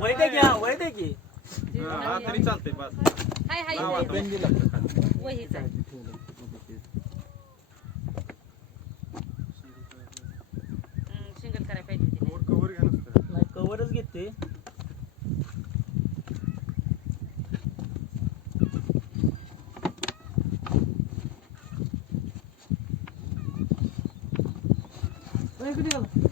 वही देखिए हाँ वही देखिए हाँ तेरी चलते बस हाय हाय ना वाट बेंजी लगता है वही सर सिंगल करें पहले कवर कवर क्या नस्ते लाइक कवर इस गिट्टे Thank you.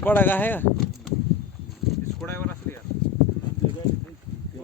ऊपर लगा है